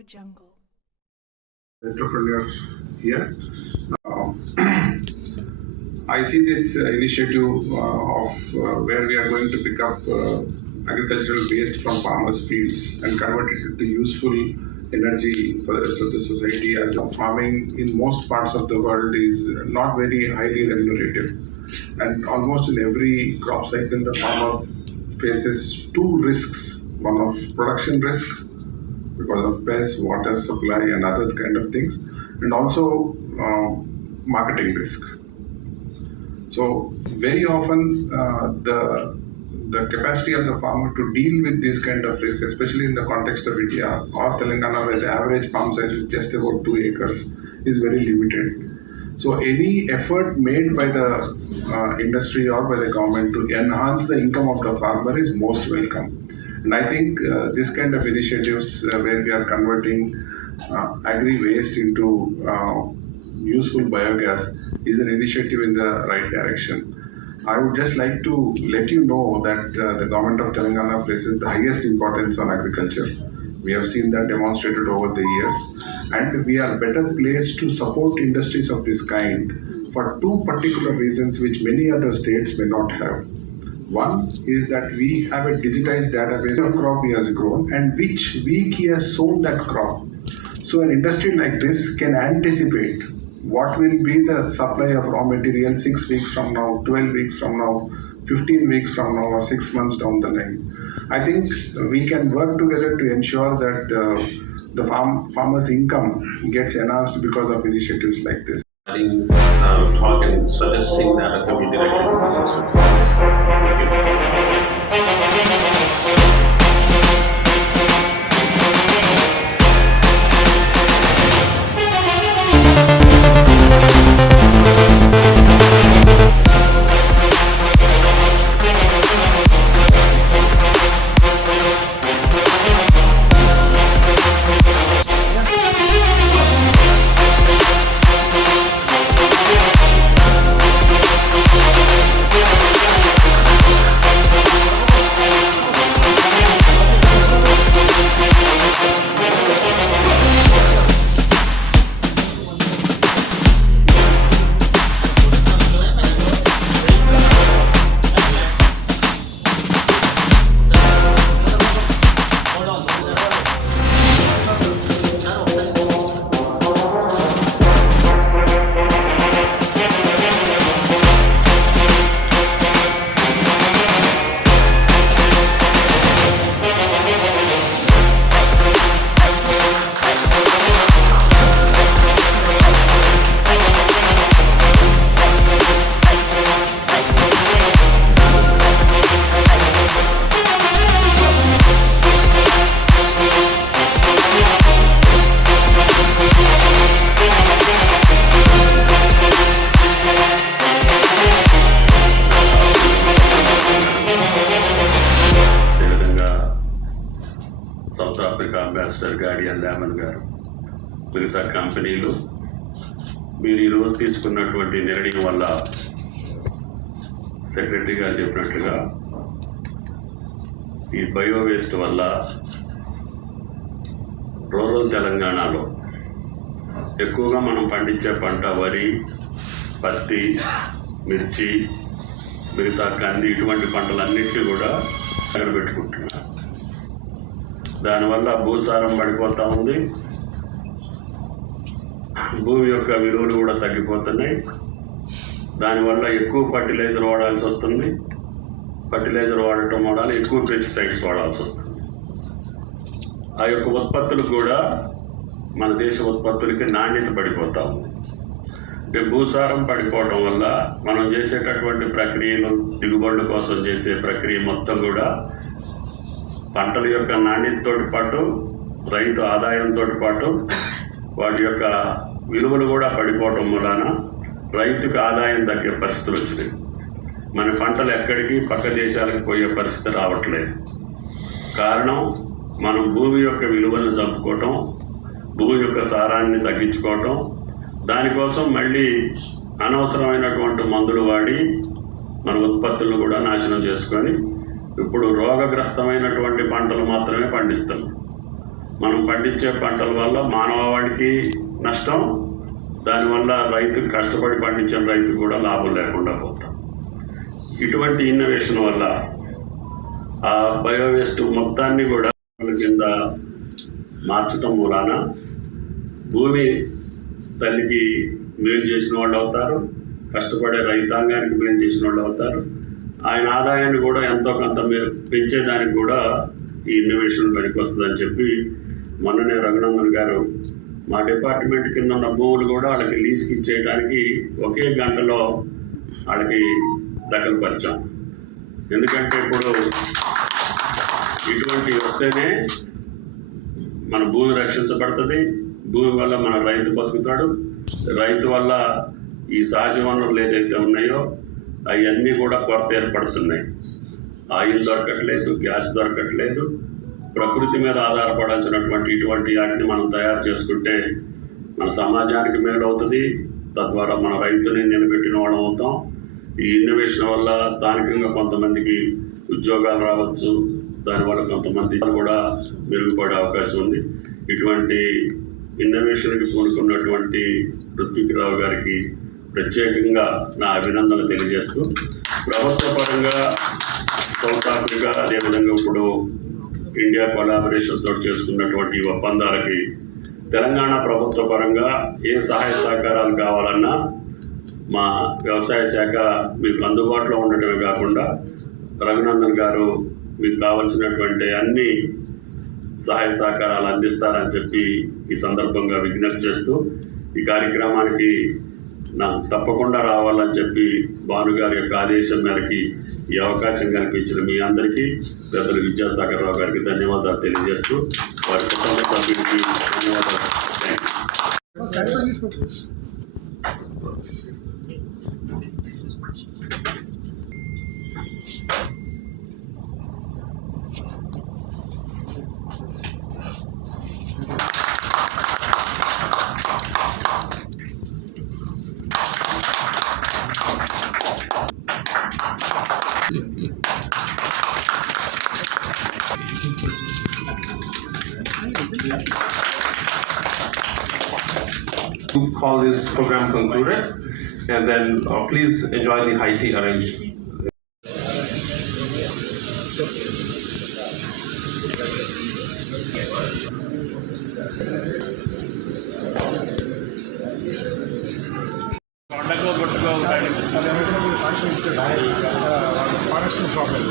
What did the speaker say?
AudioJungle. Entrepreneur here. I see this initiative of where we are going to pick up agricultural waste from farmers' fields and convert it into useful energy for the rest of the society, as farming in most parts of the world is not very highly remunerative. And almost in every crop cycle, the farmer faces two risks. One of production risk because of pests, water supply, and other kind of things, and also marketing risk. So very often the capacity of the farmer to deal with these kind of risks, especially in the context of India or Telangana, where the average farm size is just about 2 acres, is very limited. So any effort made by the industry or by the government to enhance the income of the farmer is most welcome. And I think this kind of initiatives where we are converting agri waste into useful biogas is an initiative in the right direction. I would just like to let you know that the government of Telangana places the highest importance on agriculture. We have seen that demonstrated over the years, and we are better placed to support industries of this kind for two particular reasons which many other states may not have. One is that we have a digitized database of crop he has grown and which week he has sown that crop. So an industry like this can anticipate what will be the supply of raw material 6 weeks from now, 12 weeks from now, 15 weeks from now, or 6 months down the line. I think we can work together to ensure that the farmer's income gets enhanced because of initiatives like this. Talk and suggesting that could be directed. South Africa ambassador Gideon Lamon garu, మిగతా కంపెనీలు మీరు ఈరోజు తీసుకున్నటువంటి నిర్ణయం వల్ల secretary గారు చెప్పినట్లుగా ఈ బయో వేస్ట్ వల్ల రూరల్ తెలంగాణలో ఎక్కువగా మనం పండించే పంట వరి, పత్తి, మిర్చి, మిగతా కంది, ఇటువంటి పంటలన్నింటినీ కూడా పెట్టుకుంటున్నారు. దానివల్ల భూసారం పడిపోతూ ఉంది, భూమి యొక్క విలువలు కూడా తగ్గిపోతున్నాయి. దానివల్ల ఎక్కువ ఫర్టిలైజర్ వాడాల్సి వస్తుంది. ఫర్టిలైజర్ వాడటం వల్ల ఎక్కువ పెస్టిసైడ్స్ వాడాల్సి వస్తుంది. ఆ యొక్క ఉత్పత్తులకు కూడా మన దేశ ఉత్పత్తులకి నాణ్యత పడిపోతూ ఉంది. అంటే భూసారం పడిపోవడం వల్ల మనం చేసేటటువంటి ప్రక్రియలు, దిగుబడుల కోసం చేసే ప్రక్రియ మొత్తం కూడా పంటల యొక్క నాణ్యతతో పాటు రైతు ఆదాయంతో పాటు వాటి యొక్క విలువలు కూడా పడిపోవటం వలన రైతుకు ఆదాయం తగ్గే పరిస్థితులు వచ్చినాయి. మన పంటలు ఎక్కడికి పక్క దేశాలకు పోయే పరిస్థితి రావట్లేదు. కారణం మనం భూమి యొక్క విలువలను చంపుకోవటం, భూమి యొక్క సారాన్ని తగ్గించుకోవటం, దానికోసం మళ్ళీ అనవసరమైనటువంటి మందులు వాడి మన ఉత్పత్తులను కూడా నాశనం చేసుకొని ఇప్పుడు రోగగ్రస్తమైనటువంటి పంటలు మాత్రమే పండిస్తున్నాం. మనం పండించే పంటల వల్ల మానవాళికి నష్టం, దానివల్ల రైతు కష్టపడి పండించిన రైతు కూడా లాభం లేకుండా పోతాం. ఇటువంటి ఇన్నోవేషన్ వల్ల ఆ బయోవేస్ట్ మొత్తాన్ని కూడా కింద మార్చడం మూలాన భూమి తల్లికి మేలు చేసిన వాళ్ళు అవుతారు, కష్టపడే రైతాంగానికి మేలు చేసిన వాళ్ళు అవుతారు. ఆయన ఆదాయాన్ని కూడా ఎంతో కొంత పెంచేదానికి కూడా ఈ ఇన్నోవేషన్ పనికొస్తుందని చెప్పి మొన్ననే రఘునందన్ గారు మా డిపార్ట్మెంట్ కింద ఉన్న భూములు కూడా వాళ్ళకి లీజ్కి ఇచ్చేయడానికి ఒకే గంటలో వాళ్ళకి దఖలుపరిచాం. ఎందుకంటే ఇప్పుడు ఇటువంటి వస్తేనే మన భూమి రక్షించబడుతుంది, భూమి వల్ల మన రైతు బతుకుతాడు, రైతు వల్ల ఈ సహజ వనరులు ఏదైతే ఉన్నాయో అవన్నీ కూడా కొరత ఏర్పడుతున్నాయి. ఆయిల్ దొరకట్లేదు, గ్యాస్ దొరకట్లేదు. ప్రకృతి మీద ఆధారపడాల్సినటువంటి ఇటువంటి వాటిని మనం తయారు చేసుకుంటే మన సమాజానికి మేలు అవుతుంది, తద్వారా మన రైతుని నిలబెట్టిన వాళ్ళం అవుతాం. ఈ ఇన్నోవేషన్ వల్ల స్థానికంగా కొంతమందికి ఉద్యోగాలు రావచ్చు, దానివల్ల కొంతమంది కూడా మెరుగుపడే అవకాశం ఉంది. ఇటువంటి ఇన్నోవేషన్కి కూడుకున్నటువంటి రుత్విక్రావు గారికి ప్రత్యేకంగా నా అభినందనలు తెలియజేస్తూ, ప్రభుత్వ పరంగా సౌత్ ఆఫ్రికా అదేవిధంగా ఇప్పుడు ఇండియా కొలాబరేషన్ తోటి చేసుకున్నటువంటి ఒప్పందాలకి తెలంగాణ ప్రభుత్వ పరంగా ఏ సహాయ సహకారాలు కావాలన్నా మా వ్యవసాయ శాఖ మీకు అందుబాటులో ఉండటమే కాకుండా రఘునందన్ గారు మీకు కావలసినటువంటి అన్ని సహాయ సహకారాలు అందిస్తారని చెప్పి ఈ సందర్భంగా విజ్ఞప్తి చేస్తూ, ఈ కార్యక్రమానికి నాకు తప్పకుండా రావాలని చెప్పి భానుగారి యొక్క ఆదేశం మేరకి ఈ అవకాశం కల్పించిన మీ అందరికీ పెద్దలు విద్యాసాగర్ రావు గారికి ధన్యవాదాలు తెలియజేస్తూ, వారి కుటుంబ సభ్యులకి ధన్యవాదాలు. To call this program concluded, and then please enjoy the high tea arranged. సాక్ష్యం ఇచ్చాడు ఫారెస్ట్ ప్రాబ్లం